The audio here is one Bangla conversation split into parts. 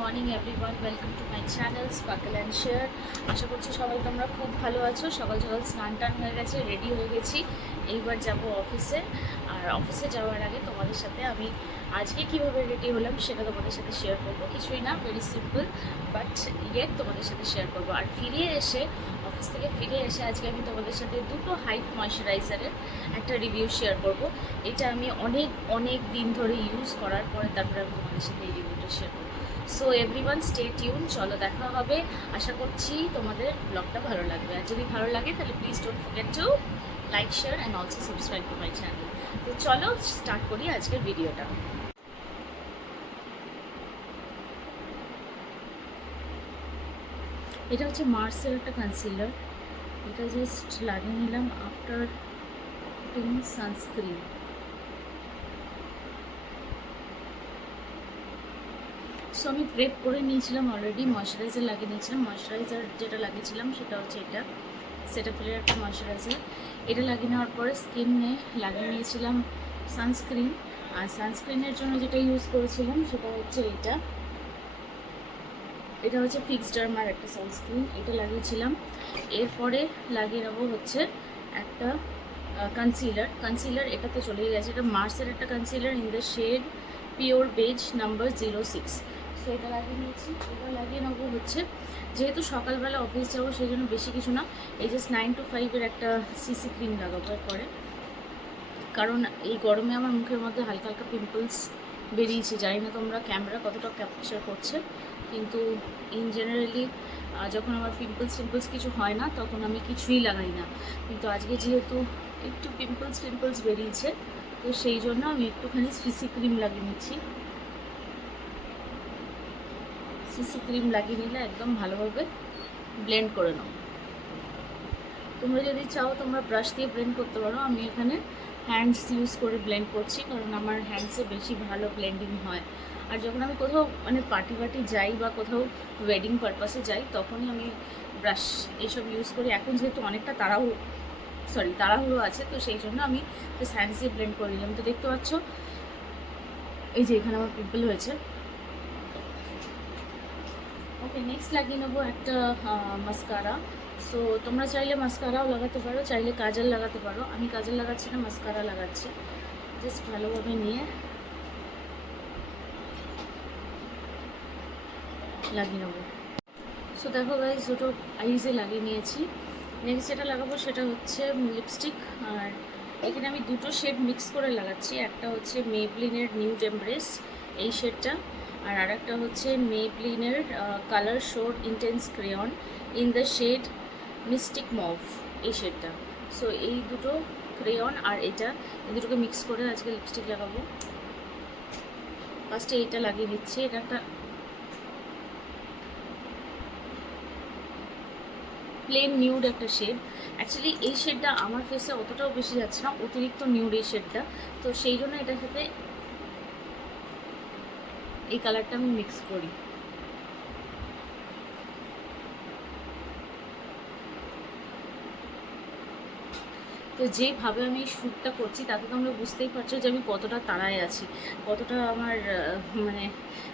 Morning everyone, welcome to my channel sparkle and share. আশা করছি সবাই তোমরা খুব ভালো আছো। সকাল সকাল স্নান টান হয়ে গেছে, রেডি হয়ে গেছি। এইবার যাব অফিসে। আর অফিসে যাওয়ার আগে তোমাদের সাথে আমি আজকে কীভাবে রেডি হলাম সেটা তোমাদের সাথে শেয়ার করবো। কিছুই না, ভেরি সিম্পল, বাট ইয়েট তোমাদের সাথে শেয়ার করবো। আর অফিস থেকে ফিরে এসে আজকে আমি তোমাদের সাথে দুটো হাইট ময়শ্চারাইজারের একটা রিভিউ শেয়ার করব। এটা আমি অনেক দিন ধরে ইউজ করার পরে তারপরে আমি তোমাদের সাথে এই রিভিউটা শেয়ার করবো। সো এভরিওয়ান স্টে টিউন, চলো দেখা হবে। আশা করছি তোমাদের ব্লগটা ভালো লাগবে। আর যদি ভালো লাগে তাহলে please don't forget to like, share and also subscribe to my channel. তো চলো স্টার্ট করি আজকের ভিডিওটা। এটা হচ্ছে মার্সের একটা কনসিলার। এটা জাস্ট লাগিয়ে নিলাম আফটার পুটিং সানস্ক্রিন। সো আমি প্রেপ করে নিয়েছিলাম অলরেডি, ময়শ্চারাইজার লাগিয়ে নিয়েছিলাম। ময়শ্চারাইজার যেটা লাগিয়েছিলাম সেটা হচ্ছে এটা সেটাফিলের একটা ময়শ্চারাইজার। এটা লাগিয়ে নেওয়ার পরে স্কিনে লাগিয়ে নিয়েছিলাম সানস্ক্রিন। আর সানস্ক্রিনের জন্য যেটা ইউজ করেছিলাম সেটা হচ্ছে এটা হচ্ছে ফিক্স ডার্মার একটা সানস্ক্রিন, এটা লাগিয়েছিলাম। এরপরে লাগিয়ে নেবো হচ্ছে একটা কনসিলার। এটা তো চলেই গেছে, এটা মার্সের একটা concealer in the shade pure beige number 06। So এটা লাগিয়ে নিয়েছি। এটা লাগিয়ে নেবো হচ্ছে, যেহেতু সকালবেলা অফিস যাবো সেই জন্য বেশি কিছু না, এই জাস্ট 9 to 5 একটা সিসি ক্রিম লাগাবো পরে। কারণ এই গরমে আমার মুখের মধ্যে হালকা হালকা পিম্পলস বেরিয়েছে। জানি না তোমরা ক্যামেরা কতটা ক্যাপচার করছে, কিন্তু ইন জেনারেলি যখন আমার পিম্পলস কিছু হয় না তখন আমি কিছুই লাগাই না। কিন্তু আজকে যেহেতু একটু পিম্পলস বেরিয়েছে, তো সেই জন্য আমি একটুখানি সিসি ক্রিম লাগিয়ে নিচ্ছি। সিসি ক্রিম লাগিয়ে নিলে একদম ভালোভাবে ব্লেন্ড করে নাও। তোমরা যদি চাও তোমরা ব্রাশ দিয়ে ব্লেন্ড করতে পারো। আমি এখানে হ্যান্ডস ইউজ করে ব্লেন্ড করছি, কারণ আমার হ্যান্ডসে বেশি ভালো ব্লেন্ডিং হয়। আর যখন আমি কোথাও মানে পার্টি যাই বা কোথাও ওয়েডিং পারপাসে যাই তখনই আমি ব্রাশ এইসব ইউজ করি। এখন যেহেতু অনেকটা তাড়াহুড়ো আছে, তো সেই জন্য আমি জাস্ট হ্যান্ডস দিয়ে ব্লেন্ড করে নিলাম। তো দেখতে পাচ্ছ এই যে এখানে আমার পিম্পল হয়েছে। ওকে, নেক্সট লাগিয়ে নেবো একটা মাস্কারা। সো তোমরা চাইলে মাস্কারাও লাগাতে পারো, চাইলে কাজল লাগাতে পারো। আমি কাজল লাগাচ্ছি না, মাস্কারা লাগাচ্ছি। জাস্ট ভালোভাবে নিয়ে লাগিয়ে নেবো। সো দেখো গাইজ, দুটো আইজে লাগিয়ে নিয়েছি। নেক্সট যেটা লাগাবো সেটা হচ্ছে লিপস্টিক। আর এখানে আমি দুটো শেড মিক্স করে লাগাচ্ছি। একটা হচ্ছে মেবলিনের নিউড এমব্রেস এই শেডটা, আর আরেকটা হচ্ছে মেবলিনের Color Show intense crayon in the shade mystic mauve এই শেডটা। সো এই দুটো ক্রেয়ন আর এই দুটোকে মিক্স করে আজকে লিপস্টিক লাগাবো। ফার্স্টে এইটা লাগিয়ে দিচ্ছি। এটা একটা প্লেন নিউড একটা শেড। অ্যাকচুয়ালি এই শেডটা আমার ফেসে অতটাও বেশি যাচ্ছে না, অতিরিক্ত নিউড এই শেডটা। তো সেই জন্য এটার সাথে এই কালারটা আমি মিক্স করি। তো যেভাবে আমি শ্যুটটা করছি তাতে তোমরা বুঝতেই পারছো যে আমি কতটা তাড়ায় আছি, কতটা আমার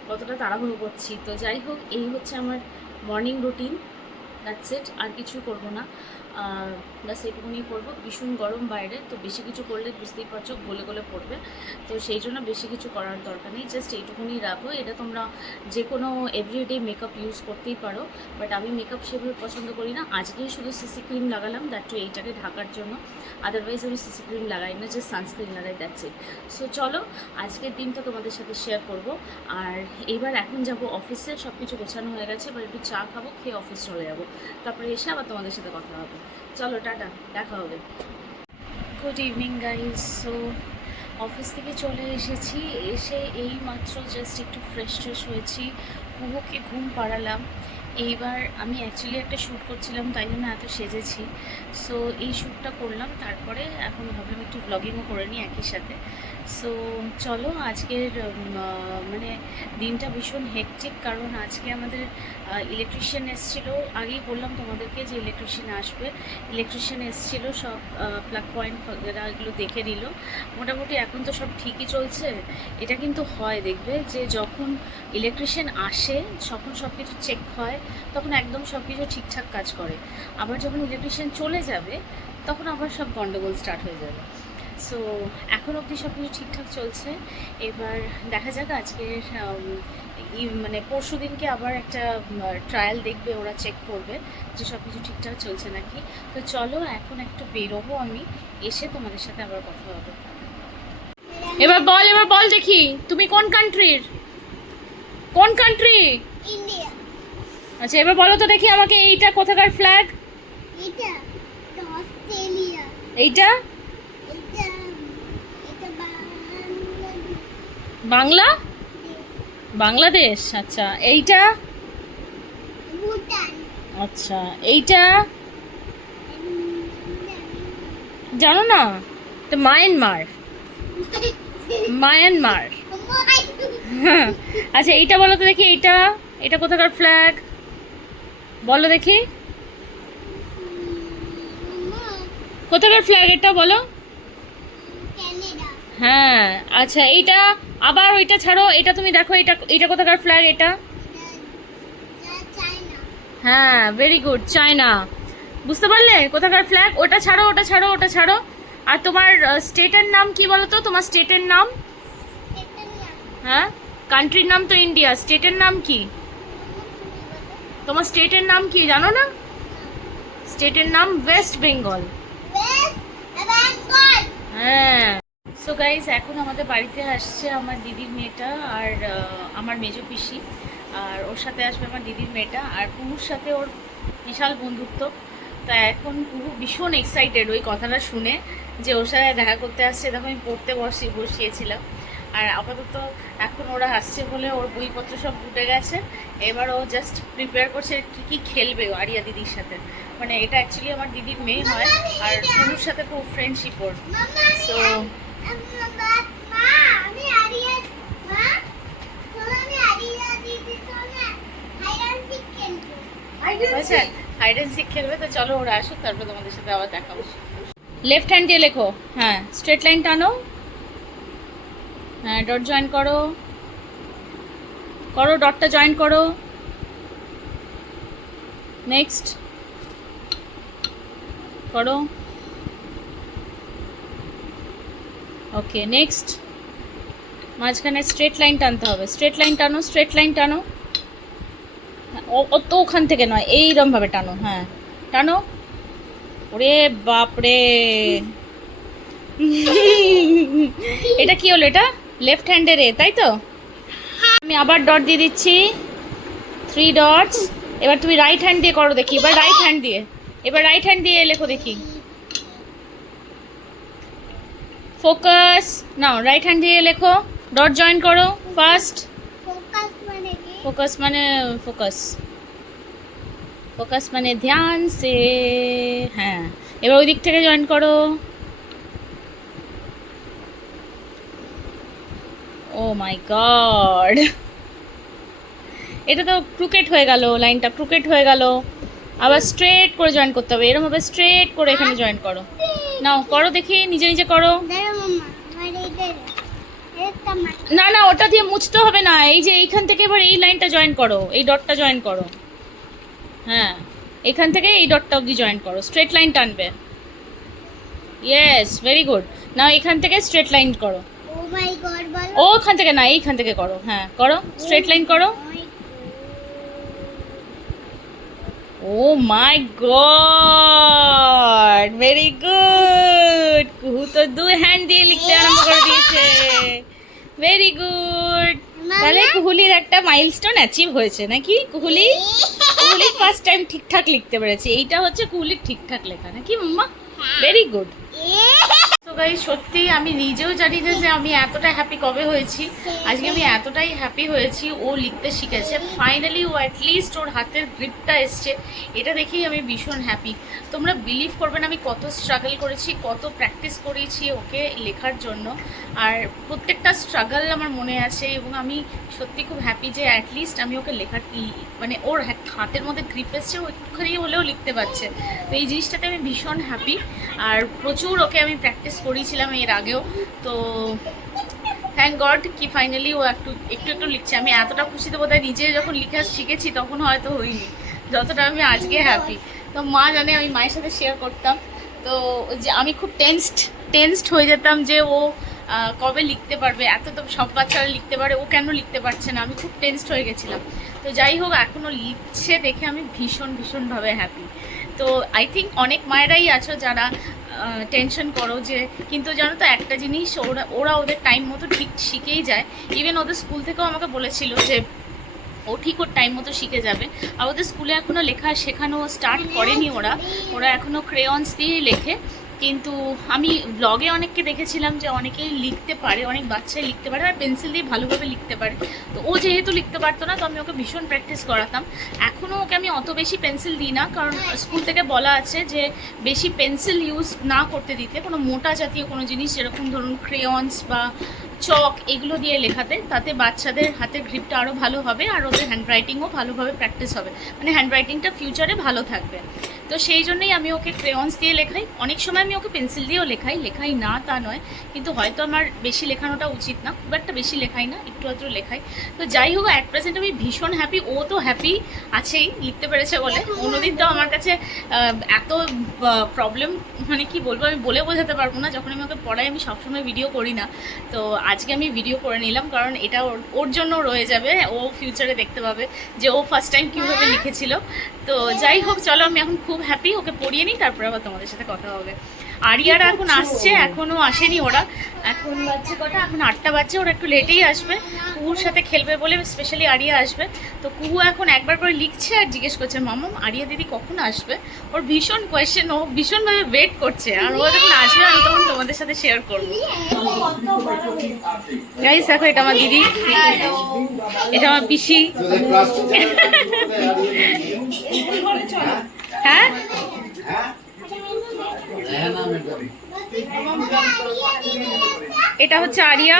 কতটা তাড়াহুড়ো করছি। তো যাই হোক, এই হচ্ছে আমার মর্নিং রুটিন। দ্যাটস ইট, আর কিছু করবো না, ব্যাস এইটুকুনি করবো। ভীষণ গরম বাইরে, তো বেশি কিছু করলে বুঝতেই পারছো গলে গলে পড়বে। তো সেই জন্য বেশি কিছু করার দরকার নেই, জাস্ট এইটুকুনি রাখবো। এটা তোমরা যে কোনো এভরিডে মেকআপ ইউজ করতেই পারো, বাট আমি মেকআপ সেভাবে পছন্দ করি না। আজকেই শুধু সিসি ক্রিম লাগালাম, দ্যাট টু এইটাকে ঢাকার জন্য। আদারওয়াইজ আমি সিসি ক্রিম লাগাই না, জাস্ট সানস্ক্রিন লাগাই, দ্যাটস ইট। সো চলো আজকের দিনটা তোমাদের সাথে শেয়ার করব। আর এইবার এখন যাব অফিসে, সব কিছু গোছানো হয়ে গেছে। এবার একটু চা খাবো, খেয়ে অফিস চলে যাবো। তারপরে এসে আবার তোমাদের সাথে কথা হবে। চলো টাটা, দেখা হবে। Good evening guys. So office থেকে চলে এসেছি, এসে এই মাত্র জাস্ট একটু ফ্রেশ হয়েছি। কুহুকে ঘুম পাড়ালাম। এইবার আমি অ্যাকচুয়ালি একটা শ্যুট করছিলাম, তাই জন্য এত সেজেছি। সো এই শ্যুটটা করলাম, তারপরে এখন ভাবলাম একটু ব্লগিংও করে নিই একই সাথে। সো চলো, আজকের মানে দিনটা ভীষণ হেকটিক, কারণ আজকে আমাদের ইলেকট্রিশিয়ান এসেছিলো। আগেই বললাম তোমাদেরকে যে ইলেকট্রিশিয়ান আসবে। ইলেকট্রিশিয়ান এসেছিলো, সব প্লাগ পয়েন্ট এগুলো দেখে নিল। মোটামুটি এখন তো সব ঠিকই চলছে। এটা কিন্তু হয়, দেখবে যে যখন ইলেকট্রিশিয়ান আসে তখন সব কিছু চেক হয়, তখন একদম সব কিছু ঠিকঠাক কাজ করে। আবার যখন ইলেকট্রিশিয়ান চলে যাবে তখন আবার সব গন্ডগোল স্টার্ট হয়ে যাবে। সো এখন অবধি সব কিছু ঠিকঠাক চলছে। এবার দেখা যাক আজকে মানে পরশু দিনকে আবার একটা ট্রায়াল দেখবে, ওরা চেক করবে যে সব কিছু ঠিকঠাক চলছে নাকি। তো চলো এখন একটু বেরোবো আমি, এসে তোমাদের সাথে আবার কথা হবে। এবার বল দেখি, তুমি কোন কান্ট্রির? কোন কান্ট্রি? ইন্ডিয়া। আচ্ছা এবার বলো তো দেখি আমাকে, এইটা কোথাকার ফ্ল্যাগ? এটা অস্ট্রেলিয়া। এইটা এটা এটা বাংলা? বাংলাদেশ। আচ্ছা এইটা? ভুটান। আচ্ছা এইটা জানো না? এটা মায়ানমার। মায়ানমার। হ্যাঁ। আচ্ছা এইটা বলো তো দেখি, এইটা এটা কোথাকার ফ্ল্যাগ বলো দেখি, কোথাকার ফ্ল্যাগ এটা বলো। কানাডা। হ্যাঁ। আচ্ছা এইটা আবার ওইটা ছাড়ো, এটা তুমি দেখো, এটা এটা কোথাকার ফ্ল্যাগ এটা? চায়না। হ্যাঁ ভেরি গুড, চায়না। বুঝতে পারলে কোথাকার ফ্ল্যাগ? ওটা ছাড়ো, ওটা ছাড়ো, ওটা ছাড়ো। আর তোমার স্টেটের নাম কি বলো তো? তোমার স্টেটের নাম? হ্যাঁ, কান্ট্রির নাম তো ইন্ডিয়া, স্টেটের নাম কি? তোমার স্টেটের নাম কি জানো না? স্টেটের নাম ওয়েস্ট বেঙ্গল। হ্যাঁ। সো গাইজ, এখন আমাদের বাড়িতে আসছে আমার দিদির মেয়েটা আর আমার মেজো পিসি, আর ওর সাথে আসবে আমার দিদির মেয়েটা, আর কুহুর সাথে ওর বিশাল বন্ধুত্ব। তা এখন কুহু ভীষণ এক্সাইটেড ওই কথাটা শুনে যে ওর সাথে দেখা করতে আসছে। দেখো আমি পড়তে বসিয়েছিলাম, আর আপাতত এখন ওরা আসছে বলে ওর বইপত্র সব উঠে গেছে। এবার ও জাস্ট প্রিপেয়ার করছে কী কী খেলবে আরিয়া দিদির সাথে। মানে এটা অ্যাকচুয়ালি আমার দিদির মেয়ে হয়, আর কুহুর সাথে খুব ফ্রেন্ডশিপ ওর। সো আচ্ছা, হাইড অ্যান্ড সিক খেলবে। তো চলো ওরা আসুক, তারপর তোমাদের সাথে আবার দেখাবো। লেফট হ্যান্ড দিয়ে লেখো। হ্যাঁ, স্ট্রেট লাইন টানো। হ্যাঁ, ডট জয়েন করো, করো ডটটা জয়েন করো। নেক্সট করো। Okay next. মাঝখানে স্ট্রেট লাইন টানতে হবে, স্ট্রেট লাইন টানো, স্ট্রেট লাইন টানো। অত ওখান থেকে নয়, এইরকমভাবে টানো। হ্যাঁ টানো। ওরে বাপরে, এটা কি হলো? এটা লেফট হ্যান্ডের এ, তাই তো? আমি আবার ডট দিয়ে দিচ্ছি, 3 ডটস। এবার তুমি রাইট হ্যান্ড দিয়ে করো দেখি, এবার রাইট হ্যান্ড দিয়ে, এবার রাইট হ্যান্ড দিয়ে লেখো দেখি। ফোকাস নাও, রাইট হ্যান্ড দিয়ে লেখো, ডট জয়েন করো ফার্স্ট। ফোকাস মানে ফোকাস, ফোকাস মানে ধ্যান সে। হ্যাঁ, এবার ওই দিক থেকে জয়েন করো। ও মাই গড, এটা তো ক্রুকেট হয়ে গেল, লাইনটা ক্রুকেট হয়ে গেল। আবার স্ট্রেট করে জয়েন করতে হবে, এরকম ভাবে স্ট্রেট করে এখানে জয়েন করো। নাও করো দেখি, নিজে নিজে করো। না না, ওটা দিয়ে মুছতে হবে না, এই যে এইখান থেকে এবার এই লাইনটা জয়েন করো, এই ডটটা জয়েন করো। হ্যাঁ, এখান থেকে এই ডটটা অবধি জয়েন করো, স্ট্রেট লাইন টানবে। Yes, very good. নাও এখান থেকে স্ট্রেট লাইন করো। ওখান থেকে না, এইখান থেকে করো। হ্যাঁ করো, স্ট্রেট লাইন করো। ও মাই গড, ভেরি গুড। কুহু তো 2 হ্যান্ড দিয়ে লিখতে আরম্ভ করে দিয়েছে। Very good. তাহলে কুহুলির একটা মাইলস্টোন অ্যাচিভ হয়েছে নাকি? কুহুলি ফার্স্ট টাইম ঠিকঠাক লিখতে পেরেছে। এইটা হচ্ছে কুহুলির ঠিকঠাক লেখা নাকি মাম্মা? Very good. তো গাইস সত্যি আমি নিজেও জানি না যে আমি এতটা হ্যাপি কবে হয়েছি। আজকে আমি এতটাই হ্যাপি হয়েছি, ও লিখতে শিখেছে ফাইনালি, ও অ্যাটলিস্ট ওর হাতের গ্রিপটা এসছে, এটা দেখেই আমি ভীষণ হ্যাপি। তোমরা বিলিভ করবে না আমি কত স্ট্রাগল করেছি, কত প্র্যাকটিস করেছি ওকে লেখার জন্য, আর প্রত্যেকটা স্ট্রাগল আমার মনে আছে, এবং আমি সত্যি খুব হ্যাপি যে অ্যাটলিস্ট আমি ওকে লেখার মানে ওর হাতের মধ্যে গ্রিপ এসছে, ও একটুখানি হলেও লিখতে পারছে। তো এই জিনিসটাতে আমি ভীষণ হ্যাপি। আর প্রচুর ওকে আমি প্র্যাকটিস করেছিলাম এর আগেও, তো থ্যাংক গড কি ফাইনালি ও একটু একটু লিখছে। আমি এতটা খুশিতে বোধহয় নিজে যখন লিখা শিখেছি তখন হয়তো হইনি যতটা আমি আজকে হ্যাপি। তো মা জানে আমি মায়ের সাথে শেয়ার করতাম, তো যে আমি খুব টেন্সড হয়ে যেতাম যে ও কবে লিখতে পারবে, এত তো সব বাচ্চারা লিখতে পারে, ও কেন লিখতে পারছে না, আমি খুব টেন্সড হয়ে গেছিলাম। তো যাই হোক এখনও লিখছে দেখে আমি ভীষণভাবে হ্যাপি। তো আই থিঙ্ক অনেক মায়েরাই আছো যারা টেনশন করো যে, কিন্তু জানো তো একটা জিনিস, ওরা ওদের টাইম মতো ঠিক শিখেই যায়। ইভেন ওদের স্কুল থেকেও আমাকে বলেছিল যে ও ঠিক ওর টাইম মতো শিখে যাবে। আর ওদের স্কুলে এখনও লেখা শেখানো স্টার্ট করেনি, ওরা এখনও ক্রেয়ন্স দিয়েই লেখে। কিন্তু আমি ব্লগে অনেককে দেখেছিলাম যে অনেকেই লিখতে পারে, অনেক বাচ্চাই লিখতে পারে আর পেন্সিল দিয়ে ভালোভাবে লিখতে পারে। তো ও যেহেতু লিখতে পারতো না, তো আমি ওকে ভীষণ প্র্যাকটিস করাতাম। এখনও ওকে আমি অত বেশি পেন্সিল দিই না, কারণ স্কুল থেকে বলা আছে যে বেশি পেন্সিল ইউজ না করতে দিতে, কোনো মোটা জাতীয় কোনো জিনিস যেরকম ধরুন ক্রেয়ন্স বা চক এগুলো দিয়ে লেখাতে, তাতে বাচ্চাদের হাতের গ্রিপটা আরও ভালো হবে আর ওদের হ্যান্ডরাইটিংও ভালোভাবে প্র্যাকটিস হবে, মানে হ্যান্ডরাইটিংটা ফিউচারে ভালো থাকবে। তো সেই জন্যই আমি ওকে ক্রেয়ন্স দিয়ে লেখাই। অনেক সময় আমি ওকে পেন্সিল দিয়েও লেখাই না তা নয়, কিন্তু হয়তো আমার বেশি লেখানোটা উচিত না, খুব একটা বেশি লেখাই না, একটু আধটু লেখাই। তো যাই হোক অ্যাট প্রেজেন্ট আমি ভীষণ হ্যাপি। ও তো হ্যাপি আছেই লিখতে পেরেছে বলে। অন্যদিন তো আমার কাছে এত প্রবলেম, মানে কি বলবো আমি বলে বোঝাতে পারবো না। যখন আমি ওকে পড়াই আমি সবসময় ভিডিও করি না, তো আজকে আমি ভিডিও করে নিলাম, কারণ এটা ওর জন্য রয়ে যাবে, ও ফিউচারে দেখতে পাবে যে ও ফার্স্ট টাইম কীভাবে লিখেছিল। তো যাই হোক চলো আমি এখন খুব হ্যাপি, ওকে পড়িয়ে নিই, তারপরে আবার তোমাদের সাথে কথা হবে। আরিয়ারা এখন আসছে, এখনও আসেনি ওরা, এখন বাজছে কটা, এখন 8টা বাজছে, ওরা একটু লেটেই আসবে। কুহুর সাথে খেলবে বলে স্পেশালি আরিয়া আসবে। তো কুহু এখন একবার করে লিখছে আর জিজ্ঞেস করছে মামাম আরিয়া দিদি কখন আসবে। ওর ভীষণ কোয়েশ্চেন, ও ভীষণভাবে ওয়েট করছে, আর ও যখন আসবে আমি তখন তোমাদের সাথে শেয়ার করবো। গাইস দেখো এটা আমার দিদি, এটা আমার পিসি। হ্যাঁ এটা হচ্ছে আরিয়া।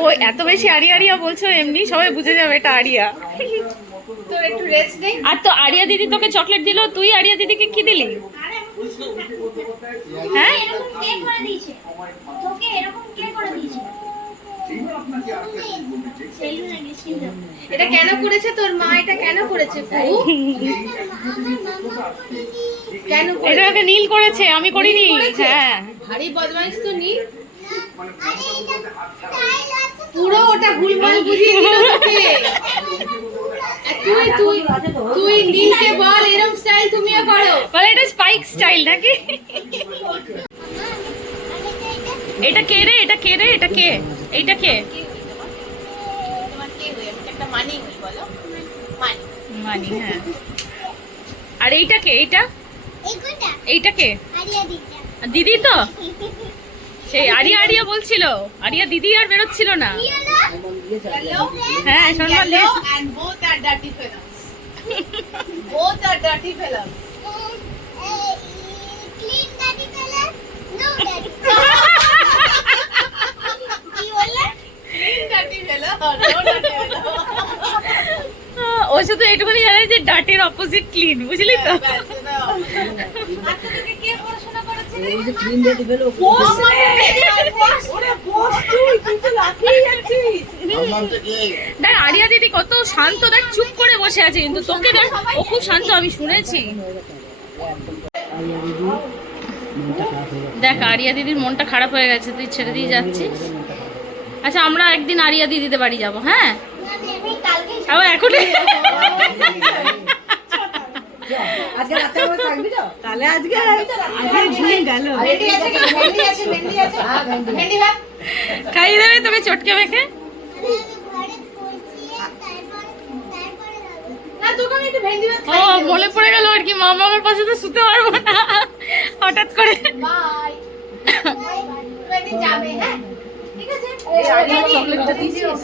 ও এত বেশি আরিয়া বলছো, এমনি সবাই বুঝে যাবে এটা আরিয়া। তো একটু রেস্ট নেই। আর তো আরিয়া দিদি তোকে চকলেট দিল, তুই আরিয়া দিদিকে কি দিলি? হ্যাঁ এটা কেন করেছে তোর মা? এটা কেন করেছে? কেন এটা ওকে নীল করেছে, আমি করিনি। হ্যাঁ ভারী বদমাইশ তো নীল, পুরো ওটা ভুলভাল বুঝিয়ে দিল তোকে। তুই তুই তুই নীলকে বল এরকম স্টাইল তুমিও করো, বলে এটা স্পাইক স্টাইল নাকি? এটা কে রে, এটা কে রে, এটা কে, এইটা কে? তোমার কে হই? আমি একটা মানি হই, বলো মানি। হ্যাঁ আর এইটা কে, এইটা কে? দিদি তো, সেই আরিয়া বলছিল, আরিয়া দিদি আর বেরোচ্ছিল না। হ্যাঁ সম্মান this. and both are dirty fellows. Both are dirty fellows. Clean dirty fellas? No dirty. কি বললে? Clean dirty fellow, no dirty fellow. ও শুধু এইটুকুনি জানে যে ডাটের অপোজিট ক্লিন, বুঝলি তো? আপনাদেরকে কে পড়াশোনা করেছে? এই যে ক্লিন ডেটি ফেলো বস ওরে বস, তুই তো লাফিয়ে যাচ্ছিস। দেখ আরিয়া দিদি কত শান্ত, দেখ চুপ করে বসে আছে, কিন্তু তোকে দেখ ও খুব শান্ত, আমি শুনেছি। দেখ আরিয়া দিদির মনটা খারাপ হয়ে গেছে, তুই ছেড়ে দিয়ে যাচ্ছিস। আচ্ছা আমরা একদিন আরিয়া দিদিদের বাড়ি যাবো, হ্যাঁ আবার এখন আজকে রাতে করে থাকবি তো? তাহলে আজকে ভুলে গেল। ভেন্ডি আছে কি? ভেন্ডি আছে, ভেন্ডি আছে। ভেন্ডি ভাত খাইয়ে দেবে তোকে চটকে মেখে। না তোকে আমি একটু ভেন্ডি ভাত ও মনে পড়ে গেল আর কি, মামা আমার পাশে তো শুতে পারবো না, হঠাৎ করে বাই একদিন যাবে হ্যাঁ ঠিক আছে চকলেটটা দিয়েছিস?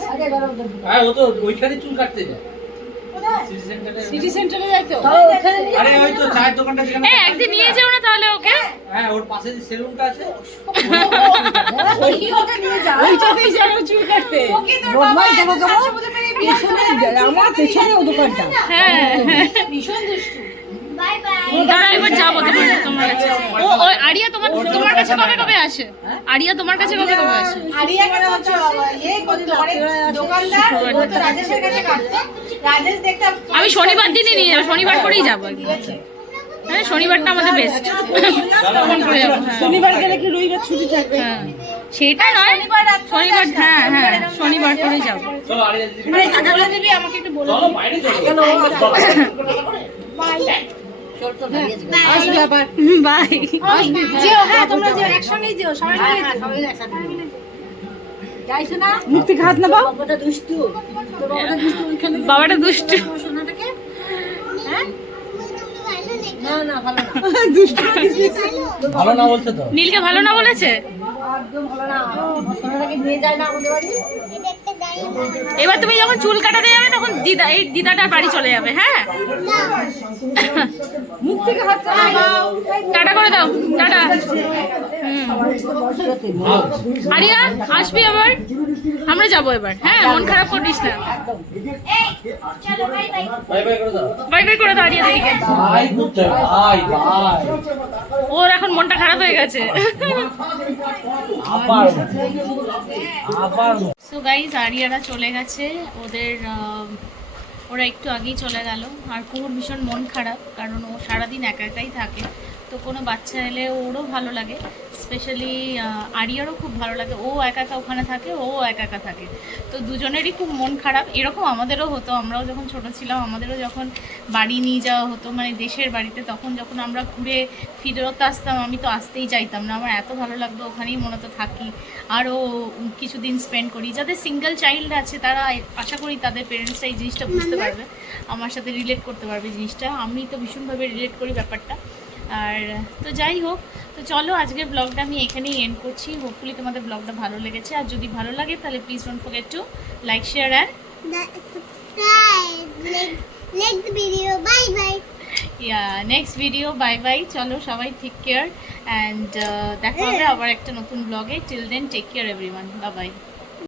হ্যাঁ ও তো ওইখানে চুল কাটতে যায় কোথায় সিটি সেন্টারে। সিটি সেন্টারে যাই তো? আরে ওই তো চায়ের দোকানটা যেখানে এই একদিন নিয়ে যাও না তাহলে ওকে। হ্যাঁ ওর পাশে যে সেলুনটা আছে কি ওকে নিয়ে যাও ওইটাতেই যাবো চুল কাটতে। ওকে তোর বাবা বদমাইশ দেখো এত কেমন? শাশুড়ি মেয়ে বিয়ে করে আমার পেছনে ও দোকানটা। হ্যাঁ ভীষণ দুষ্টু বাই বাই দাঁড়া এবার যাবো তোমার কাছে। ও আরিয়া তোমার কাছে কবে কবে আসে? আরিয়া তোমার কাছে কবে কবে আসে? আরিয়া কেন হচ্ছে ইয়ে করতো মানে দোকানদার ও তো রাজেশের কাছে কাটতো রাজেশ দেখতে আমি শনিবার দিনই নিয়ে যাবো, শনিবার করেই যাবো একদম। হ্যাঁ শনিবারটা আমাদের বেস্ট। ফোন করে যাবো। হ্যাঁ। শনিবার গেলে কি রবিবার ছুটি থাকবে? হ্যাঁ সেটা নয়, শনিবার হ্যাঁ হ্যাঁ শনিবার করে যাবো। চলো আরে দিদি মানে বলে দিবি আমাকে একটু বলে চলো বাইরে চলো আসবে আবার। বাই। যেও হ্যাঁ তোমরা যেও একসঙ্গেই যেও সবাই মিলে যেও। যাইছো না? মুখ থেকে হাত না পাও? বাবাটা দুষ্টু। তোর বাবাটা দুষ্টু ওইখানে। বাবাটা দুষ্টু। সোনাটাকে? ভালো নাকি না না ভালো না। দুষ্টু। ভালো না বলছে তো নীলকে ভালো না বলেছে? একদম ভালো না। সোনাটাকে নিয়ে যায় না আমাদের বাড়ি। এটা একটা দাঁড়িয়ে এবার তুমি যখন চুল কাটাতে যাবে তখন এই দিদাটার বাড়ি চলে যাবে। হ্যাঁ মুখ থেকে হাত না পাও। টাটা করে দাও, টাটা। আরিয়া আসবি আবার, আমরা যাবো এবার। হ্যাঁ মন খারাপ করিস না। এই চলো বাই বাই বাই বাই করে দাও বাই বাই করে দাও আরিয়া দিদিকে। বাই করতে বাই বাই ওর এখন মনটা খারাপ হয়ে গেছে। আবার আবার সো গাইজ আরিয়ারা চলে গেছে, ওরা একটু আগেই চলে গেল। আর কুহুর ভীষণ মন খারাপ, কারণ ও সারাদিন একা একাই থাকে। তো কোনো বাচ্চা এলে ওরও ভালো লাগে, স্পেশালি আরিয়ারও খুব ভালো লাগে। ও একা একা ওখানে থাকে, ও একা একা থাকে, তো দুজনেরই খুব মন খারাপ। এরকম আমাদেরও হতো, আমরাও যখন ছোট ছিলাম আমাদেরও যখন বাড়ি নিয়ে যাওয়া হতো, মানে দেশের বাড়িতে, তখন যখন আমরা ঘুরে ফিরত আসতাম আমি তো আসতেই চাইতাম না, আমার এত ভালো লাগতো, ওখানেই মূলত থাকি আরও কিছুদিন স্পেন্ড করি। যাদের সিঙ্গেল চাইল্ড আছে তারা আশা করি তাদের পেরেন্টসরা এই জিনিসটা বুঝতে পারবে, আমার সাথে রিলেট করতে পারবে জিনিসটা। আমি তো ভীষণভাবে রিলেট করি ব্যাপারটা। আর তো যাই হোক, তো চলো আজকের ব্লগটা আমি এখানেই এন্ড করছি। হোপফুলি তোমাদের ব্লগটা ভালো লেগেছে, আর যদি ভালো লাগে তাহলে please don't forget to like, share and subscribe. Next video. Bye bye. Next video. Bye bye. চলো সবাই টেক কেয়ার অ্যান্ড দেখা হবে আবার একটা নতুন ব্লগে। Till then take care everyone. Bye by.